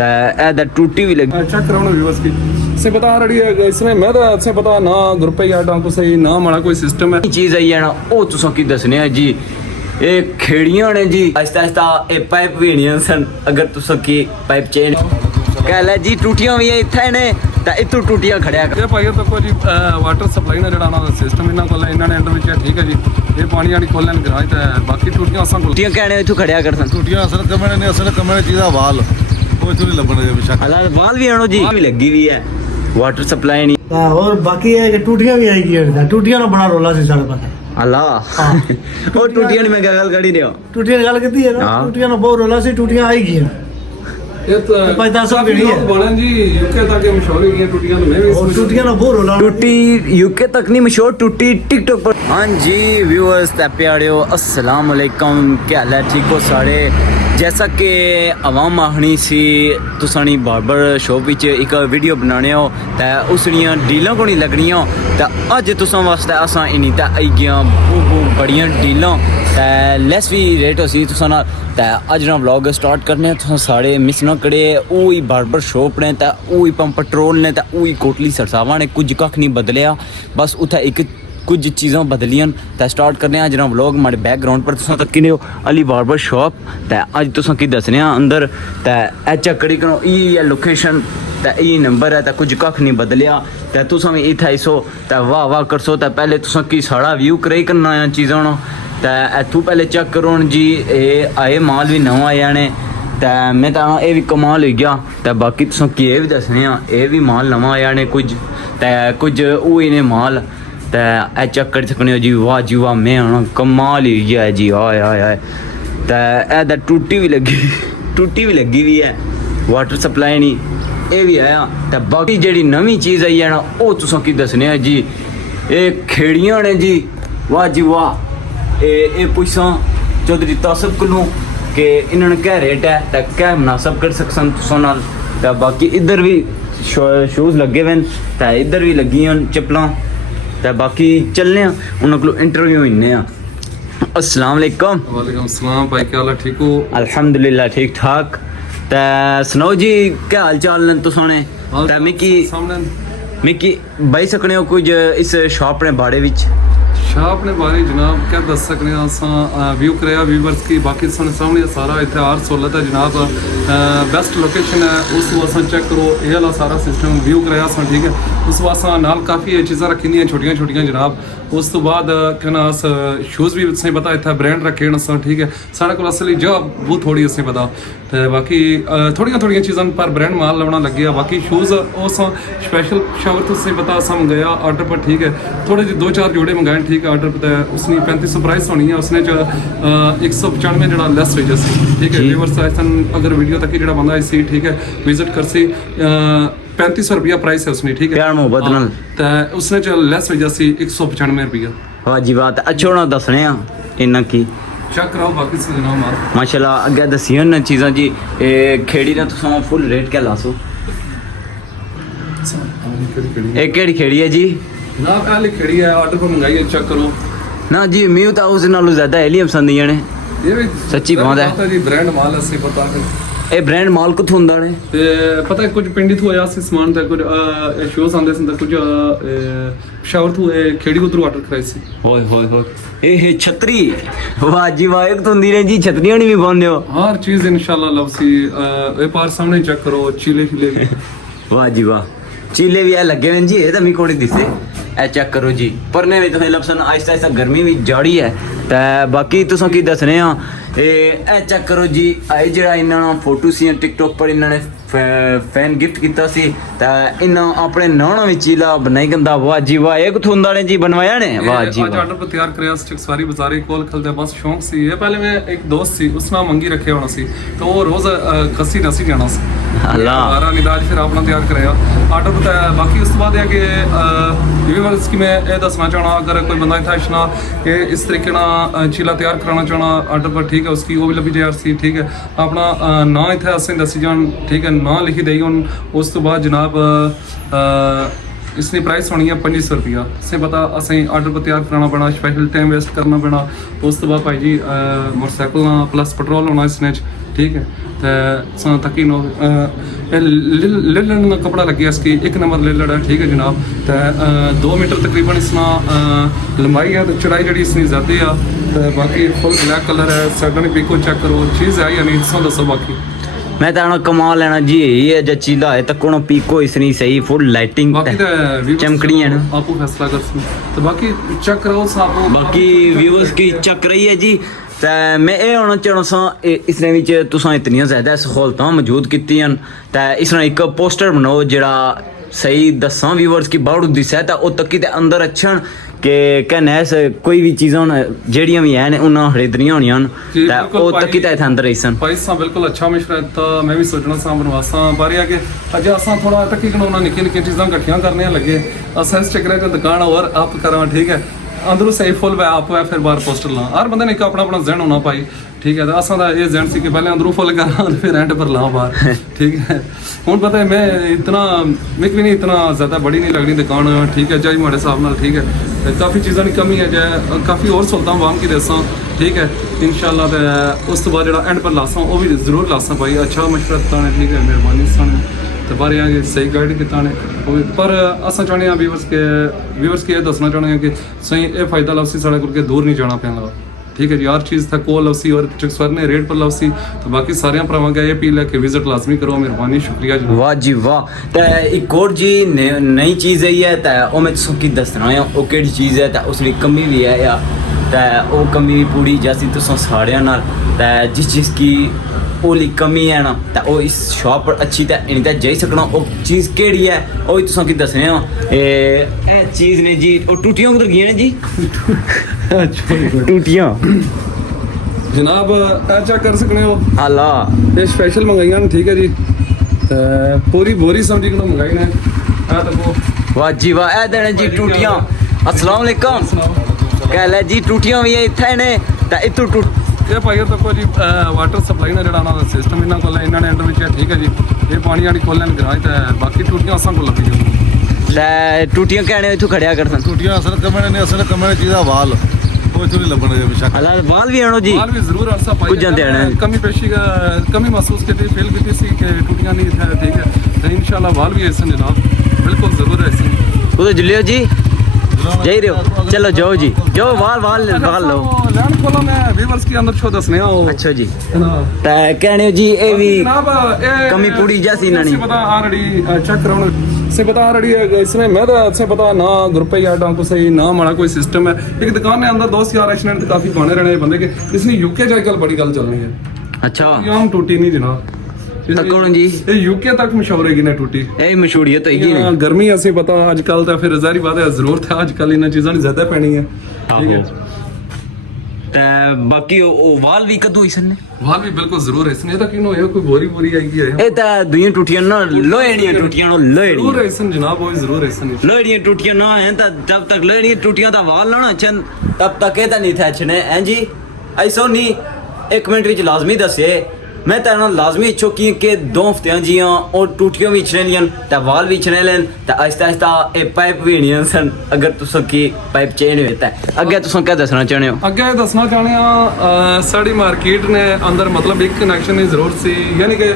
तो टूटी भी लगी। चेक कराना व्यूअर्स की से बता रही है इसमें मैं तो से पता ना ग्रुप या को सही ना माड़ा कोई सिस्टम है चीज़ आई है ना वो तुसा की दसने है जी। ये खेड़ियां ने जी आहिस्ता आहिस्ता ये पाइप भी नहीं सन अगर तुसा की पाइप चेंज कह ले जी टूटियां भी इत्थे ने तो इतों टूटियां खड़िया कर भाई तो जी वाटर सप्लाई ना जड़ा सिस्टम इन्होंने को इन्होंने एंड में ठीक है जी ये पानी वाली खोलन गराज तो बाकी टूटियां असां टूटियां कहने इतों खड़िया कर सन टूटियां असल कमरे ने असल कमरे चीज़ वाल वो इतों नहीं लबने के बेशक हालात वाल भी आनो जी भी लगी हुई है वाटर सप्लाई नहीं और बाकी है कि टूटियां भी आएगी टूटियां ना बड़ा रोला से साढ़े पास अल्लाह वो टूटियां नहीं मैं गल करी रहा टूटियां गल की है ना टूटियां ना बहुत रोला से टूटियां आएगी ये तो 5-10 रुपए नहीं है बने जी यूके तक मशहूर है टूटियां तो मैं भी और टूटियां ना बहुत रोला टूटी यूके तक नहीं मशहूर टूटी टिकटॉक पर। हाँ जी व्यूअर्स ते प्यारियो अस्सलाम वालेकुम क्या हाल है ठीक हो सारे जैसा कि आवाम आखनी सी तुसानी बार्बर शॉप विच एक वीडियो बनाने हो ते उस दियां डीलां को नहीं लगनियां ते अज तुसां वास्ते असां इन्हीं ते आई गया बड़ियां डीलां ते लेस भी रेट होसी तुसां नाल ते अज ना व्लॉग स्टार्ट करने तुसां सारे मिस ना करे ओही बार्बर शॉप ने ते ओही पंप पेट्रोल ने ते ओही कोटली सरसावा ने कुछ कख नहीं बदलिया बस उत्थे एक कुछ चीज़ां बदलियां तो स्टार्ट करने अज ना व्लॉग हमारे बैकग्राउंड पर तुसां तक हो अली बार्बर शॉप तो अज तुसां की दसने अंदर तो ए चक्कड़ी करो ये लोकेशन तो ये नंबर है तो कुछ कख नहीं बदलिया तो तुसां भी इत्थे आइसो तो वाह वाह करसो तो पहले तुसां की सारा व्यू कराई करना है चीज़ां तो इत्थों पहले चेक करो जी ये आए माल भी नवा आया ने तो मैं तो ये भी कमाल हो गया तो बाकी तुसां की ये भी दसने ये भी माल नवा आया ने कुछ तो कुछ वही ने माल तो ए चेक कर सकने हो जी वाह जी वाह मैं आना कमाल ही गया है जी आए आए आए तो टूटी भी लगी हुई है वाटर सप्लाई नहीं ये भी आया तो बाकी जी नवी चीज़ आई है ना वो तुसां की दसने जी ये खेड़ियां ने जी वाह जी वाह ये पुछा चौधरी तासब कोलों कि इन्होंने क्या रेट है तो क्या मुनासब कर सकन तुसां नाल तो बाकी इधर भी शूज़ लगे हुए तो इधर भी लगी चप्पलां तो बाकी चलने उन्होंने को इंटरव्यू इन्ने अस्सलाम वालेकुम। वालेकुम सलाम भाई क्या हाल है ठीक हो अल्हम्दुलिल्लाह ठीक ठाक तो सुनाओ जी क्या हाल चाल ने तुसाने तो मिकी बाई सकने हो कुछ इस शॉप ने बारे विच शॉप ने बारे जनाब क्या दस सकने व्यू कराया व्यूवर्स की बाकी सामने सारा इतने आर सहूलत है जनाब बेस्ट लोकेशन है उस वास्ते चेक करो ये वाला सारा सिस्टम व्यू कराया ठीक है उस वास्ते नाल काफ़ी चीज़ां रखी दी छोटियां छोटियां जनाब उस तो बाद कहना अस शूज़ भी असें पता इतना ब्रांड रखे अस ठीक है साढ़े को असली जगह बहुत थोड़ी असें पता तो बाकी थोड़ियां चीज़ां पर ब्रांड माल लाना लगे बाकी शूज़ उस स्पेशल शॉवर तो असें पता अस मंगाया ऑर्डर पर ठीक है थोड़े जे 2-4 जोड़े मंगाए ठीक है ऑर्डर पर उसने 3500 प्राइस होनी है उसने 195 जरा लेस हो जैसे ठीक है व्यूअर्स अगर वीडियो तक जरा बंदा इसी ठीक है विजिट कर सी 3500 रुपया प्राइस है उसने ठीक है प्यार मोहब्बत नाल तो उसने चल लेस हो जैसी 195 रुपया वाह जी बात अच्छो ना दसने इन्ना की चेक कराओ बाकी से जनाब मार माशाल्लाह अगे दसियो ना चीज़ां जी खेड़ी ना तुसां फुल रेट क्या लासो एक केड़ी खेड़ी है जी ना पहले खड़ी है ऑर्डर पर मंगाई है चेक करो ना जी म्यू तो उस नालों ज़्यादा एलियम पसंद ने ये भी सच्ची बात है जी ब्रांड माल है पता है ये ब्रांड माल कित्थों हुंदा ने ते पता है कुछ पिंडी तो आया सी समान ते कुछ शोज आंदे सन कुछ शावर तो खेड़ी उधर ऑर्डर कराई सी होय होय होय ए छतरी वाह जी वाह एक तो हुंदी ने जी छतरियां नहीं भी पाउंदे हो हर चीज इंशाल्लाह लव सी ए पार सामने चेक करो चीले भी वाह जी वाह चीले भी लगे हुए जी ये तो मी कोड़ी दिसे ए चेक करो जी परने भी तुसें लपसन आहिस्ता आहिस्ता गर्मी भी जाड़ी है तो बाकी तुसां की दसने ए चेक करो जी आई जरा इन्होंने फोटो सी टिकटॉक पर इन्होंने फैन गिफ्ट किया सी तो इन्हों अपने नौना में चीला बनाई गंदा वाह जी वाह एक थुंदा ने जी बनवाया ने वाह जी आज ऑर्डर पर तैयार करया चकसवारी बाजारी कोल खलदे बस शौक सी ये पहले मैं एक दोस्त सी उसना मंगी रखे होना सी तो वो रोज खसी नसी जाना सी अल्लाह हमारा निदाज फिर अपना तैयार कराया ऑर्डर बताया बाकी उस बाद है कि व्यूअर्स की मैं ये दसना चाहना अगर कोई बंदा इतना इशना कि इस तरीके ना चीला तैयार कराना चाहना ऑर्डर पर ठीक है उसकी वो भी लभी तैयार सी ठीक है अपना ना इतना असें दसी जान ठीक है ना लिखी देगी हूँ उस तो बाद जनाब इसकी प्राइस होनी है 2500 रुपया से पता असें ऑर्डर पर तैयार कराना पैना स्पेशल टाइम वेस्ट करना पैना उस तो बाद भाई जी मोटरसाइकिल प्लस पेट्रोल होना इसने ठीक है तो तकी लिलन का कपड़ा लगे इसकी 1 नंबर लिलड़ है ठीक है जनाब। तो 2 मीटर तकरीबन इसना लंबाई है, तो चौड़ाई जी इसकी ज़्यादा है। तो बाकी फुल ब्लैक कलर है, सैडन पिको चेक करो चीज़ है या नहीं इसमें दसो बाकी। मैं तो कमाल लेना जी यही है जचीला है तक पीको इसनी सही फुल लाइटिंग बाकी तो चमकनी है ना। आपको फैसला कर सकते, तो बाकी चेक करो साहब। बाकी व्यूअर्स की चक रही है जी। ते मैं ये होना चाहना सा इसने विच तुसां इतनी ज़्यादा सहूलतां मौजूद कीतियां ते इसने एक पोस्टर बनाओ जेड़ा सही दसां व्यूअर्स की बाहर दिसे ते ओ तकी ते अंदर अच्छा कि कहने कोई भी चीज़ां जेड़ियां भी हैं उन्हें खरीदनियां होनियां जी, ते बिल्कुल ओ भाई। तकी ते अंदर रहीसन पैसा बिल्कुल अच्छा मशवरा दिता, मैं भी सोचना सा बनवासा बारी आ के अज असा थोड़ा तकी कनौना निक्की निक्की चीज़ां कट्ठियां करने लगे। अस इस चक्कर च दुकान और अप करा ठीक है, अंदरों सही फुल वै आप है फिर बाहर पोस्टर ला। हर बंदे ने एक अपना अपना जहन होना पाई ठीक है। तो असा दा ये जहन सी कि पहले अंदरों फुल करा फिर एंड पर ला बाहर ठीक है। हुण पता है मैं इतना मैं भी नहीं इतना ज़्यादा बड़ी नहीं लगनी दुकान ठीक है जाई माड़े हिसाब नाल ठीक है। ते काफ़ी चीज़ां की कमी है जाए काफ़ी और सहूलतां वाम की दसां ठीक है इंशाल्लाह। तो उस तो बाद जो एंड पर लासा वो भी जरूर लासा भाई। अच्छा मशवरा दिता ने ठीक है, मेहरबानी सन तो बारे आगे सही गाइड किता ने। पर असा चाहते हैं व्यूअर्स के दसना चाहते हैं कि सही ये फायदा लवसी साढ़े को दूर नहीं जाना पैंदा ठीक है जी। हर चीज़ था को लवसी और चकसवर ने रेट पर लवसी। तो बाकी सारे भरावां का ये अपील है कि विजिट लाजमी करो, मेहरबानी शुक्रिया जी। वाह जी वाह। ते एक और जी नई चीज़ है ते ओ मैं तुसें की दसना है ओ केड़ी चीज़ है ते उसकी कमी भी है या ते ओ कमी भी पूरी जैसी तुसें सारियां नाल ते जिस चीज़ की ओली कमी है ना ते ओ इस शॉप पर अच्छी ते इन्हीं ते जाई सकना। ओ चीज़ केड़ी है ओ ही तुसें की दसने हो। ए चीज़ ने जी ओ टूटियां कुधर गई ने जी टूटियां जनाब चेक कर सकते हो अल्लाह ये स्पेशल मंगाइया ने ठीक है जी। पूरी बोरी समझी को मंगाई ने तो वाह जी वाह। ए देने जी टूटियां। अस्सलाम वालेकुम कहल है जी टूटियां भी इत्थे ने ते इत्थों टूट ये भाई तको जी वाटर सप्लाई ने जड़ा सिस्टम इन्होंने को इन्होंने एंड में ठीक है जी। ये पानी वाली खोलन गराज तो बाकी टूटियां असा को लगी ते टूटियां कहने इत्थों खड़िया करसन टूटियां असल कमरे ने असल कमरे चीज़ा वाल वो इथों नहीं लभण बेशक। अल्लाह बाल भी आनो जी बाल भी जरूर अरसा पाई कुछ जानते हैं कमी पेशी का कमी महसूस की थी फील की थी कि टूटियां नहीं था ठीक है। तो इंशाल्लाह बाल भी ऐसे जनाब बिल्कुल जरूर ऐसे उधर जुलियो जी जाई रहे हो चलो जाओ जी जाओ वाल लो लैंड खोलो मैं व्यूअर्स के अंदर शो दसने आओ। अच्छा जी जनाब ते कहने जी ए भी जनाब कमी पूरी जैसी ना नहीं पता ऑलरेडी चेक कराउन से पता ऑलरेडी इसमें मैं तो से पता ना ग्रुप या डांको सही ना माड़ा कोई सिस्टम है। एक दुकान के अंदर दोस्त यार एक्सीडेंट काफी बने रहने बंदे के इसने यूके जाकर बड़ी गल चल रही है। अच्छा आम टूटी नहीं जनाब कौन जी ये यूके तक मशहूर है कि ना टूटी ए मशहूरियत तो ही नहीं गर्मी ऐसी पता आजकल तो फिर जारी बात है जरूरत है आजकल इन चीज़ों की ज्यादा पैनी है ठीक है। ते बाकी ओ वाल भी कदू इसने वाल भी बिल्कुल जरूर है इसने तक इनो कोई बोरी आएगी है ए ता दुई टूटियां ना लोहेड़ियां टूटियां नो लोहेड़ी जरूर है इसने जनाब वो जरूर है इसने लोहेड़ियां टूटियां ना हैं ता जब तक लोहेड़ियां टूटियां दा वाल ना चन तब तक ए ता नहीं थे अच्छने हैं जी ऐसो नहीं 1 मिनट विच लाजमी दसे मैं तेरे लाजमी इच्छो कि 2 हफ्ते जियां और टूटियां भी इच्छने लियन ते वाल भी इच्छने लेन ते आहिस्ता आहिस्ता ए पाइप भी नहीं सन अगर तुसा की पाइप चेंज होए ते अगे तुसा क्या दसना चाहने हो। अगे दसना चाहने आ साड़ी मार्केट ने अंदर मतलब एक कनेक्शन की जरूरत सी यानी कि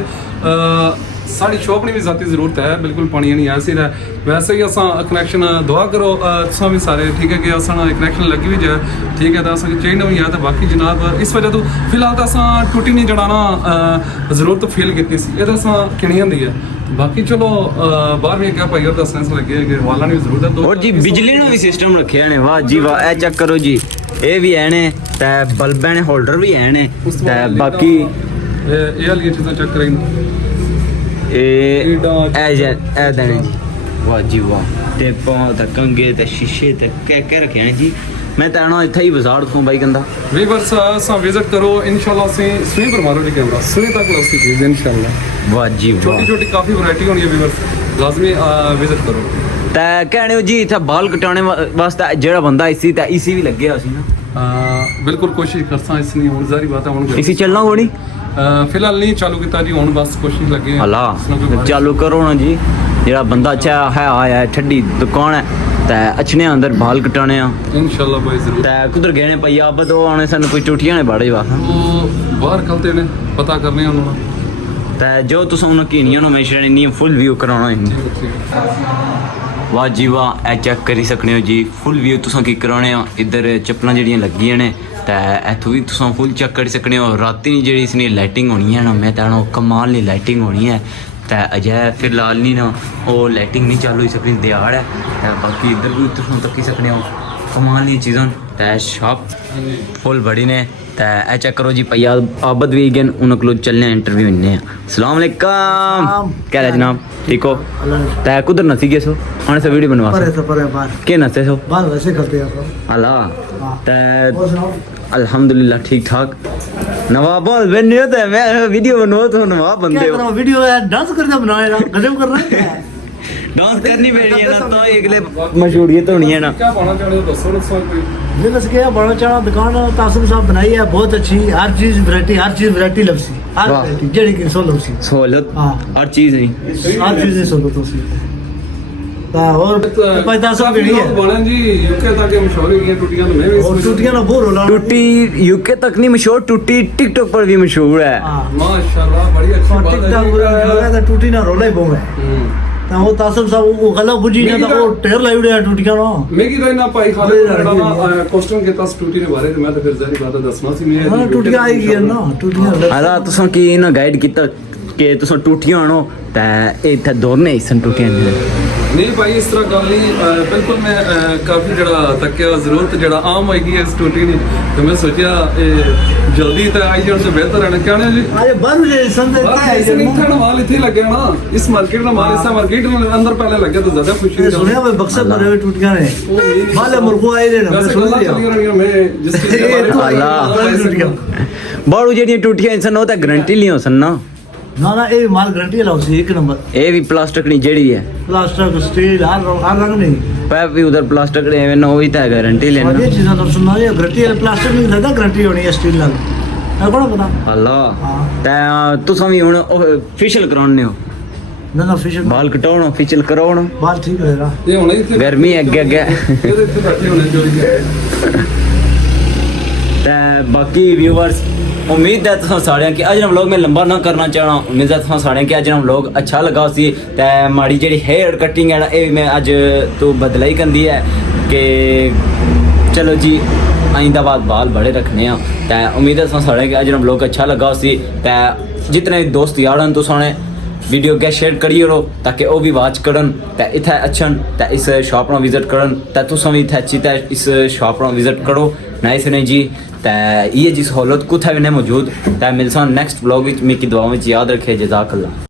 साड़ी शॉप ने भी ज़ाती ज़रूरत है बिल्कुल पानी नहीं ऐसी है। वैसे ही असा कनेक्शन दुआ करो तुसा भी सारे ठीक है कि असा कनेक्शन लगी भी जाए ठीक है। तो असा चेंज नहीं है तो बाकी जनाब इस वजह तो फिलहाल तो असा टूटी नहीं जड़ाना जरूरत फील की ये तो असा किनी होंगी है। बाकी चलो बाहर भी क्या भाई दसने से लगे कि वाला भी जरूरत है और जी बिजली ना भी सिस्टम रखे ने वाह जी वाह ए चेक करो जी ये भी है ने ते बल्ब ने होल्डर भी है ने ते बाकी ये वाली चीज़ें चेक करेंगे ए देने जी वाह जी वाह ते पाँव ते कंगे ते शीशे ते क्या रखे हैं जी। मैं तो आना इतना ही बाजार को भाई गंदा वीवर्स सा विजिट करो इंशाल्लाह से सुई पर मारो जी कैमरा सुई तक लो सी चीज़ इंशाल्लाह वाह जी वाह छोटी काफ़ी वैरायटी होनी है वीवर्स लाजमी विजिट करो। ते कहने जी इतना बाल कटाने वास्ते जेड़ा बंदा इसी भी लगे उसी ना बिल्कुल कोशिश करसा इसने हुन जारी बात है हुन इसी चलना कोनी फिलहाल नहीं चालू किया जी हुन बस कोशिश लगे अल्लाह चालू करो ना जी जेड़ा बंदा अच्छा है आया है ठंडी दुकान है ते अच्छने अंदर बाल कटाने इंशाल्लाह भाई जरूर ते कुधर गए ने भैया अब तो आने सन कोई टूटियां ने बाड़े वाह वो बाहर खलते ने पता करने उन्होंने ਤੇ ਜੋ ਤੁਸੀਂ ਉਹਨਾਂ ਕੀਨੀਆਂ ਨੂੰ ਮੈਂ ਸ਼ਰਣੀ ਨਹੀਂ ਫੁੱਲ ਵਿਊ ਕਰਾਉਣਾ ਹੈ वाह जी वाह ए चेक करी सकने हो जी फुल व्यू तुसां की कराने हो इधर चप्पलां जड़ियां लगियां ने ते इत्थों भी तुसां फुल चेक करी सकने हो राती नी जेड़ी इसनी लाइटिंग होनी है ना मैं तानो कमाल नी लाइटिंग होनी है ते अजय फिलहाल नहीं ना वो लाइटिंग नहीं चालू हुई सकनी दिहाड़ है ते बाकी इधर भी तुसां तक्की सकने हो कमाल दी चीज़ां ते शॉप फुल बड़ी ने ते ए चेक करो जी भैया आबद भी गए उन्होंने को चलने इंटरव्यू इन्ने अस्सलाम वालेकुम क्या है जनाब ठीक हो ते कुधर नसी गए सो आने से वीडियो बनवा के नसे सो बाल वैसे करते हैं अल्लाह ते अल्हम्दुलिल्लाह ठीक ठाक नवाब बोल बने होते हैं मैं वीडियो बनवा तो नवाब बनते हो वीडियो है डांस करके बनाएगा गजब कर रहा है डांस करनी पड़ी है ना तो अगले मशहूरियत होनी है ना क्या पाना चाहते हो दसो कोई बिजनेस के बड़ा चढ़ा दुकान तासिम साहब बनाई है बहुत अच्छी हर चीज वैरायटी लबसी हर वाह। वैरायटी जेडी की सो लबसी सहूलत हाँ। हर चीज़ नहीं हर चीज की सहूलत होती है और पैसा सब भी नहीं है बने जी यूके तक के मशहूर हो गई टूटियां तो मैं भी और टूटियां ना बोर होला टूटी यूके तक नहीं मशहूर टूटी टिकटॉक पर भी मशहूर है माशाल्लाह बड़ी अच्छी बात टिकटॉक टूटी ना रोला ही बोवे ਤਾਂ ਉਹ ਤਾਸਮ ਸਾਹਿਬ ਉਹ ਗਲਾ ਬੁੱਝੀ ਨਾ ਤਾਂ ਉਹ ਟੇਰ ਲਾਈ ਉੜਿਆ ਟੂਟੀਆਂ ਨਾ ਮੈਂ ਕੀ ਰਹਿਣਾ ਭਾਈ ਖਾਲੇ ਜਿਹੜਾ ਕੁਐਸਚਨ ਕੀਤਾ ਸਟੂਡੀ ਦੇ ਬਾਰੇ ਤੇ ਮੈਂ ਤਾਂ ਫਿਰ ਜ਼ਾਰੀ ਬਾਤ ਦੱਸਣਾ ਸੀ ਮੈਂ ਹਾਂ ਟੂਟੀਆਂ ਆਈ ਗਈ ਨਾ ਟੂਟੀਆਂ हालां तुसां की ना गाइड किया कि तुसां टूटियां आनो ते इत्थे दौड़ने सन टूटियां नहीं भाई इस तरह गल नहीं बिल्कुल मैं काफी जड़ा तक्या जरूरत जड़ा आम होगी इस टूटी नहीं तो मैं सोचा जल्दी तो आई जाने से बेहतर है क्या जी अरे बंद जे संदे इतना माल इतने लगे ना इस मार्केट में माल इस मार्केट में अंदर पहले लगे तो ज्यादा खुशी ये सुनिया भाई बक्से भरे हुए टूटियां ने माले मुर्गो आए रे ना मैं सुन लिया मैं जिस चीज के बारे में टूटियां बाड़ू जेडी टूटियां इंसान होता गारंटी लियो सन ना ना ना ये माल गारंटी लाओ सी एक नंबर ये भी प्लास्टिक नहीं जेडी है प्लास्टिक स्टील हर रंग नहीं पैप भी उधर प्लास्टिक ने ना वही था गारंटी और लेना ये चीजें तो सुनना ये गारंटी प्लास्टिक नहीं लगता गारंटी होनी है स्टील लग है कौन पता अल्लाह हाँ। ते तुसां भी हुन फेशियल कराने हो ना ना फिश बाल कटाओ फेशियल कराओ बाल ठीक रहेगा ये होना ही गर्मी अगे अगे ये इतने बैठे होने जो ते बाकी व्यूअर्स उम्मीद है तुम सारे कि अज व्लॉग में लंबा ना करना चाहना उम्मीद है तुम सारे कि अज व्लॉग अच्छा लगा सी ते माड़ी जेडी हेयर कटिंग है ना ये मैं अज तो बदलाई करनी है कि चलो जी आइंदा बाद बाल बड़े रखने हैं ते उम्मीद है तुम सारे कि अज व्लॉग अच्छा लगा सी ते जितने भी दोस्त यार हैं तुसाने वीडियो के शेयर करिए रो ताकि वो भी वॉच करन ते इथे अच्छन ते इस शॉप ना विजिट करन ते तुसां भी इथे अच्छी ते इस शॉप ना विजिट करो नाइस ने जी ते ये जी सहूलत कुछ भी नहीं मौजूद ते मिलसान नेक्स्ट ब्लॉग विच मिकी दुआओं विच याद रखे जज़ाकल्लाह।